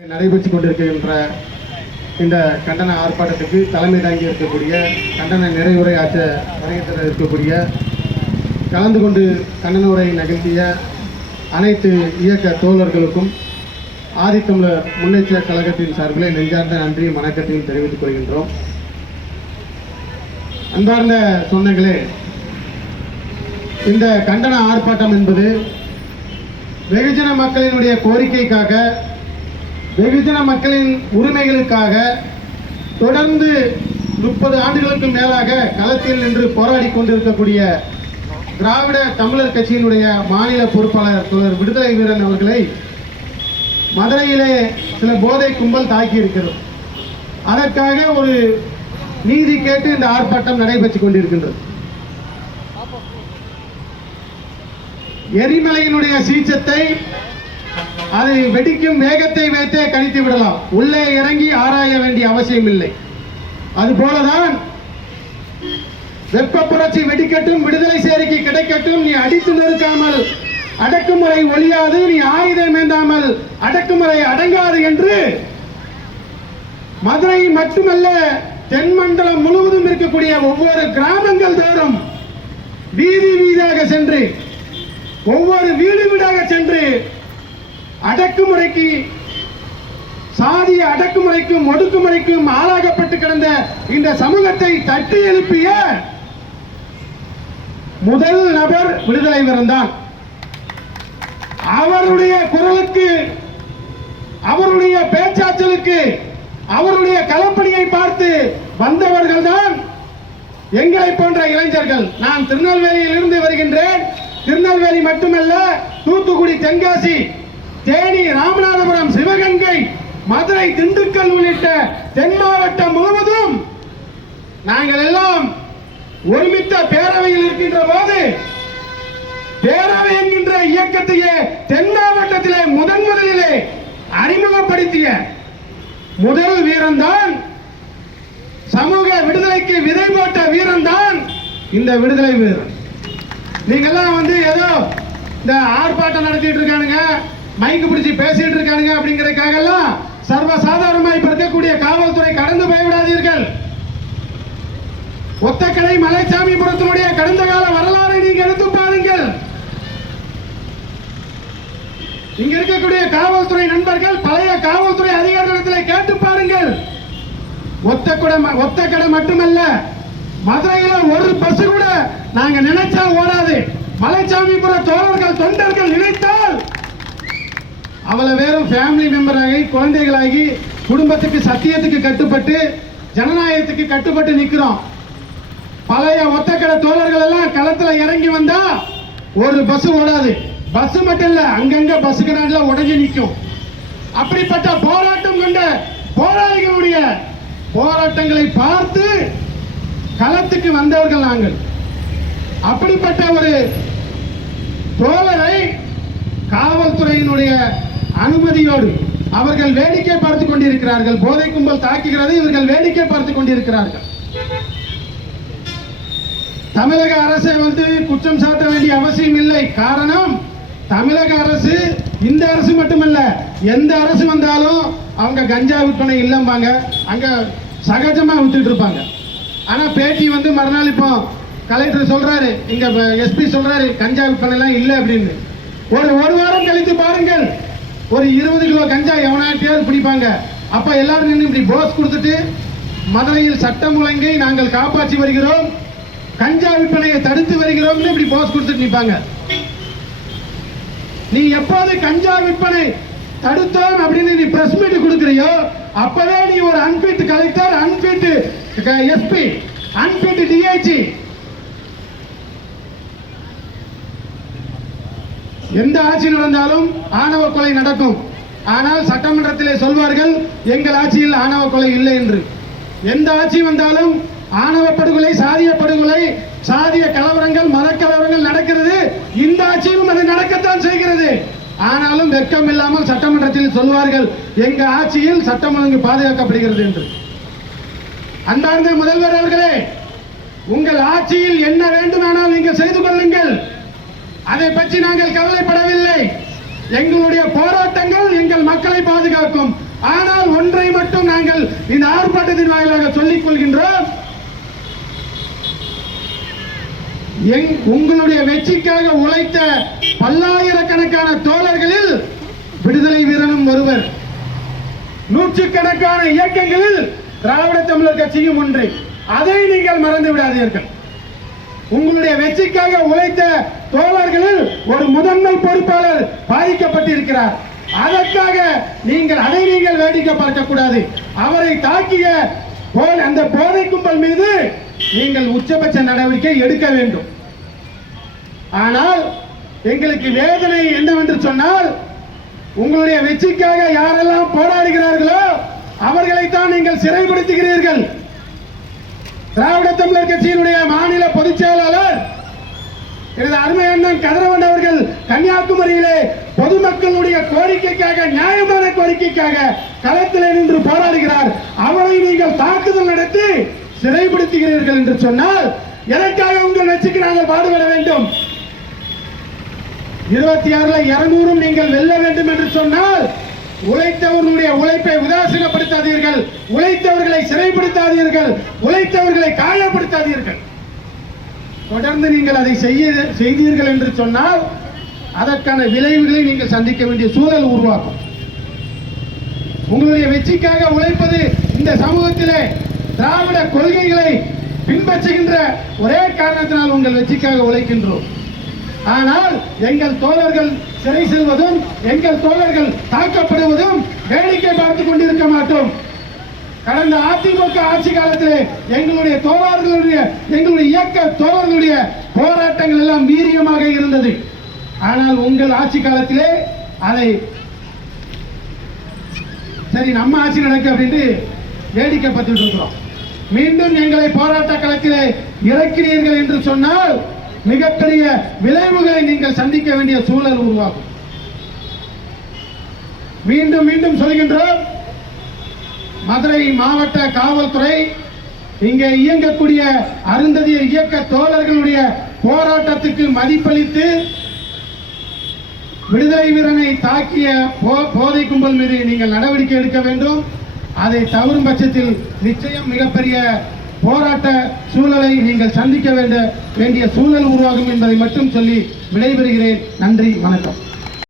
நடைபெற்றுக் கொண்டிருக்கின்ற இந்த கண்டன ஆர்ப்பாட்டத்துக்கு தலைமை தாங்கி இருக்கக்கூடிய கண்டன நிறைவுரை ஆற்ற வரையத்தில் இருக்கக்கூடிய கலந்து கொண்டு கண்டன உரை நிகழ்த்திய அனைத்து இயக்க தோழர்களுக்கும் ஆதித்தமிழர் முன்னேற்ற கழகத்தின் சார்பில் நெஞ்சார்ந்த நன்றியும் வணக்கத்தையும் தெரிவித்துக் கொள்கின்றோம். அன்பார்ந்த சொந்தங்களே இந்த கண்டன ஆர்ப்பாட்டம் என்பது வெகுஜன மக்களினுடைய கோரிக்கைக்காக வெகுஜன மக்களின் உரிமைகளுக்காக தொடர்ந்து முப்பது ஆண்டுகளுக்கு மேலாக களத்தில் நின்று போராடி கொண்டிருக்கக்கூடிய திராவிட தமிழர் கட்சியினுடைய மாநில பொறுப்பாளர் தொடர் விடுதலை வீரன் அவர்களை மதுரையிலே சில போதை கும்பல் தாக்கி இருக்கிறது அதற்காக ஒரு நீதி கேட்டு இந்த ஆர்ப்பாட்டம் நடைபெற்றுக் கொண்டிருக்கின்றது. எரிமலையினுடைய சீச்சத்தை அதை வெடிக்கும் வேகத்தை வைத்தே கணித்து விடலாம். உள்ளே இறங்கி ஆராய வேண்டிய அவசியம் இல்லை அதுபோலதான் வெப்ப புரட்சி வெடிக்கட்டும் விடுதலை சேரிக்கு கிடைக்கட்டும் நீ அடித்து நொறுக்காமல் அடக்குமுறை ஒழியாது நீ ஆயுதம் ஏந்தாமல் அடக்குமுறை அடங்காது என்று மதுரை மட்டுமல்ல தென்மண்டலம் முழுவதும் இருக்கக்கூடிய ஒவ்வொரு கிராமங்கள் தோறும் வீதி வீதியாக சென்று ஒவ்வொரு வீடு வீடாக சென்று அடக்குமுறைக்கு சாதிய அடக்குமுறைக்கும் ஒடுக்குமுறைக்கும் ஆளாகப்பட்டு கிடந்த இந்த சமூகத்தை தட்டி எழுப்பிய முதல் நபர் விடுதலை வீரன்தான் அவருடைய குரலுக்கு அவருடைய பேச்சாற்றலுக்கு அவருடைய கலப்பணியை பார்த்து வந்தவர்கள் தான் எங்களை போன்ற இளைஞர்கள். நான் திருநெல்வேலியில் இருந்து வருகின்றேன். திருநெல்வேலி மட்டுமல்ல தூத்துக்குடி தென்காசி தேனி ராமநாதபுரம் சிவகங்கை மதுரை திண்டுக்கல் உள்ளிட்ட தென் மாவட்டம் முழுவதும் நாங்கள் எல்லாம் ஒருமித்த பேரவையில் இருக்கின்ற போது பேரவை என்கின்ற இயக்கத்தையே தென் மாவட்டத்திலே முதன் முதலிலே அறிமுகப்படுத்திய முதல் வீரன்தான் சமூக விடுதலைக்கு விதை போட்ட வீரன்தான் இந்த விடுதலை வீரன். நீங்கெல்லாம் வந்து ஏதோ இந்த ஆர்ப்பாட்டம் நடத்திட்டு இருக்கானுங்க. மைக்கு பிடிச்சி பேசிட்டு இருக்கானுங்க அப்படிங்கறதுக்காக எல்லாம் சர்வசாதாரணமா இப்ப இருக்கக்கூடிய காவல்துறை கடந்து போய்விடாதீர்கள். ஒத்தக்கடை மலைச்சாமிபுரத்தினுடைய கடந்த கால வரலாறை நீங்க எடுத்து பாருங்கள். இங்க இருக்கக்கூடிய காவல்துறை நண்பர்கள் பழைய காவல்துறை அதிகாரிகளிடத்தில் கேட்டு பாருங்கள். ஒத்தக்கடை ஒத்தக்கடை மட்டுமல்ல மதுரையில ஒரு பஸ் கூட நாங்க நினைச்சா ஓடாது. மலைச்சாமிபுர தோழர்கள் தொண்டர்கள் நினைத்தால் அவளை வேறும் ஃபேமிலி மெம்பராகி குழந்தைகளாகி குடும்பத்துக்கு சத்தியத்துக்கு கட்டுப்பட்டு ஜனநாயகத்துக்கு கட்டுப்பட்டு நிற்கிறோம் பழைய ஒத்தக்கடை தோழர்கள் எல்லாம் களத்தில் இறங்கி வந்தா ஒரு பஸ் ஓடாது. பஸ் மட்டும் இல்ல அங்கங்க பஸ் கடாண்டுல உடஞ்சி நிற்கும் அப்படிப்பட்ட போராட்டம் கொண்ட போராளிகளுடைய போராட்டங்களை பார்த்து களத்துக்கு வந்தவர்கள் நாங்கள். அப்படிப்பட்ட ஒரு தோழரை காவல்துறையினுடைய அனுமதியோடு அவர்கள் வேடிக்கை பார்த்துக் கொண்டிருக்கிறார்கள். போதை கும்பல் தாக்குகிறது இவர்கள் வேடிக்கை பார்த்துக் கொண்டிருக்கிறார்கள். தமிழக அரசை வந்து குற்றம் சாட்ட வேண்டிய அவசியம் இல்லை. காரணம் தமிழக அரசு இந்த அரசு மட்டுமல்ல எந்த அரசு வந்தாலும் அவங்க கஞ்சா விற்பனை இல்லம்பாங்க. அங்க சகஜமா வித்துட்டு இருப்பாங்க. ஆனா பேட்டி வந்து மறுநாள் இப்போ கலெக்டர் சொல்றாரு இங்க எஸ்பி சொல்றாரு கஞ்சா விற்பனை எல்லாம் இல்லை அப்படின்னு. ஒரு ஒரு வாரம் கழித்து பாருங்கள். ஒரு இருபது கிலோ கஞ்சா எவனாட்டியாவது பிடிப்பாங்க. அப்ப எல்லாரும் நின்று இப்படி போஸ் கொடுத்துட்டு மதுரையில் சட்டம் ஒழுங்கை நாங்கள் காப்பாற்றி வருகிறோம். கஞ்சா விற்பனையை தடுத்து வருகிறோம்னு இப்படி போஸ் கொடுத்துட்டு நிற்பாங்க நீ எப்போது கஞ்சா விற்பனை தடுத்தோம் அப்படின்னு நீ பிரஸ் மீட் கொடுக்குறியோ அப்பவே நீ ஒரு unfit collector unfit SP unfit DIG எந்த ஆட்சி நடந்தாலும் ஆணவ கொலை நடக்கும். ஆனால் சட்டமன்றத்திலே சொல்வார்கள் எங்கள் ஆட்சியில் ஆணவ கொலை இல்லை என்று. எந்த ஆட்சி வந்தாலும் ஆணவ படுகொலை சாதிய படுகொலை சாதிய கலவரங்கள் மத கலவரங்கள் நடக்கிறது. இந்த ஆட்சியும் அது நடக்கத்தான் செய்கிறது. ஆனாலும் வெட்கம் இல்லாமல் சட்டமன்றத்தில் சொல்வார்கள் எங்க ஆட்சியில் சட்டம் ஒழுங்கு பாதுகாக்கப்படுகிறது என்று. அன்பார்ந்த முதல்வர் அவர்களே உங்கள் ஆட்சியில் என்ன வேண்டுமானால் நீங்கள் செய்து கொள்ளுங்கள். அதை பற்றி நாங்கள் கவலைப்படவில்லை. எங்களுடைய போராட்டங்கள் எங்கள் மக்களை பாதுகாக்கும். ஆனால் ஒன்றை மட்டும் நாங்கள் இந்த ஆர்ப்பாட்டத்தின் வாயிலாக சொல்லிக் கொள்கின்றோம். எங் உங்களுடைய வெற்றிக்காக உழைத்த பல்லாயிரக்கணக்கான தோழர்களில் விடுதலை வீரனும் ஒருவர். நூற்றுக்கணக்கான இயக்கங்களில் திராவிட தமிழர் கட்சியும் ஒன்று. அதை நீங்கள் மறந்து விடாதீர்கள். உங்களுடைய வெற்றிக்காக உழைத்த தோழர்களில் ஒரு முதன்மை பொறுப்பாளர் பாதிக்கப்பட்டிருக்கிறார். அதற்காக நீங்கள் அதை நீங்கள் வேடிக்கை பார்க்கக்கூடாது. அவரை தாக்கிய போ- அந்த போதை கும்பல் மீது நீங்கள் உச்சபட்ச நடவடிக்கை எடுக்க வேண்டும். ஆனால் எங்களுக்கு வேதனை என்னவென்று சொன்னால் உங்களுடைய வெற்றிக்காக யாரெல்லாம் போராடுகிறார்களோ அவர்களைத்தான் நீங்கள் சிறைப்படுத்துகிறீர்கள். திராவிட தமிழர் கட்சியினுடைய மாநில பொதுச் செயலாளர் எனது அருமை அண்ணன் கதிரவன் அவர்கள் கன்னியாகுமரியிலே பொதுமக்களுடைய கோரிக்கைக்காக நியாயமான கோரிக்கைக்காக களத்தில் நின்று போராடுகிறார். அவரை நீங்கள் தாக்குதல் நடத்தி சிறைப்படுத்துகிறீர்கள் என்று சொன்னால் எதற்காக உங்கள் வெற்றிக்கு நாங்கள் பாடுபட வேண்டும். இருபத்தி ஆறுல இருநூறும் நீங்கள் வெல்ல வேண்டும் என்று சொன்னால் உழைத்தவர்களுடைய உழைப்பை உழைத்தவர்களை சிறைப்படுத்தாதீர்கள். உழைத்தவர்களை காயப்படுத்தாதீர்கள். தொடர்ந்து நீங்கள் அதை செய்ய செய்தீர்கள் என்று சொன்னால் அதற்கான விளைவுகளை நீங்கள் சந்திக்க வேண்டிய சூழல் உருவாக்கும் உங்களுடைய வெற்றிக்காக உழைப்பது இந்த சமூகத்திலே திராவிட கொள்கைகளை பின்பற்றுகின்ற ஒரே காரணத்தினால் உங்கள் வெற்றிக்காக உழைக்கின்றோம். ஆனால் எங்கள் தோழர்கள் சிறை செல்வதும் எங்கள் தோழர்கள் தாக்கப்படுவதும் வேடிக்கை பார்த்து கொண்டிருக்க மாட்டோம். கடந்த அதிமுக ஆட்சி காலத்தில் எங்களுடைய தோழர்களுடைய எங்களுடைய இயக்க தோழர்களுடைய போராட்டங்கள் எல்லாம் வீரியமாக இருந்தது. ஆனால் உங்கள் ஆட்சி காலத்திலே அதை சரி நம்ம ஆட்சி நடக்கு அப்படின்ட்டு வேடிக்கை பார்த்துட்டு இருக்கிறோம் மீண்டும் எங்களை போராட்ட களத்திலே இறக்கிறீர்கள் என்று சொன்னால் மிகப்பெரிய விளைவுகளை நீங்கள் சந்திக்க வேண்டிய சூழல் உருவாகும். மீண்டும் மீண்டும் சொல்கின்றோம். மதுரை மாவட்ட காவல்துறை இங்கே இயங்கக்கூடிய அருந்ததியர் இயக்க தோழர்களுடைய போராட்டத்துக்கு மதிப்பளித்து விடுதலை வீரனை தாக்கிய போதை கும்பல் மீது நீங்கள் நடவடிக்கை எடுக்க வேண்டும். அதை தவறும் பட்சத்தில் நிச்சயம் மிகப்பெரிய போராட்ட சூழலை நீங்கள் சந்திக்க வேண்டிய சூழல் உருவாகும் என்பதை மட்டும் சொல்லி விடைபெறுகிறேன். நன்றி வணக்கம்.